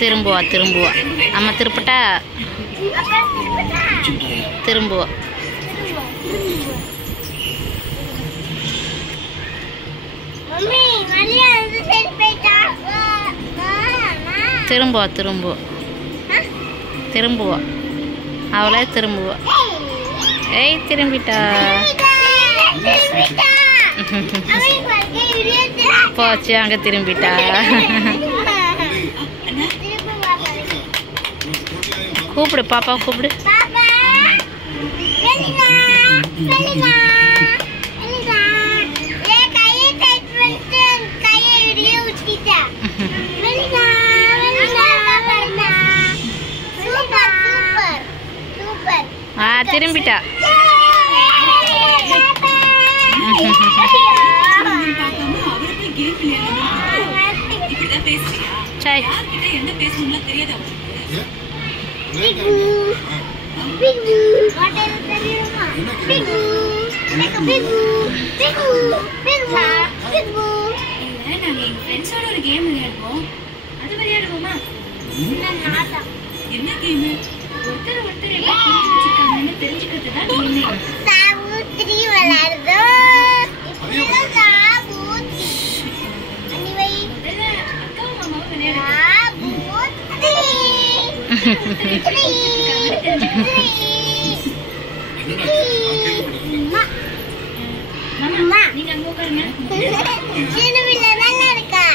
திரும்புவா திரும்புவா. அம்மா திருப்பட்டா? திரும்புவா. திரும்புவா திரும்புவா திரும்புவா. அவளே திரும்புவா. ஏய் திரும்பிட்டா. போச்சு, அங்க திரும்பிட்டா. கூப்பிடு பாப்பா, கூப்பிடு. திரும்பிட்டா. என்ன கேம்? ஒருத்தர் ஒருத்தர் எப்படி புரிஞ்சுக்காங்கன்னு தெரிஞ்சுக்கிறது தான் கேம். தாவூத்ரி விளையாடுதோ. இப்பதான் தாவூத்ரி. அனிவை முதல்ல அக்காவும் மாமாவும் விளையாடுறாங்க. மாமா நீங்க அங்க உட்காருங்க. சின்ன பிள்ளை நல்லா இருக்கா?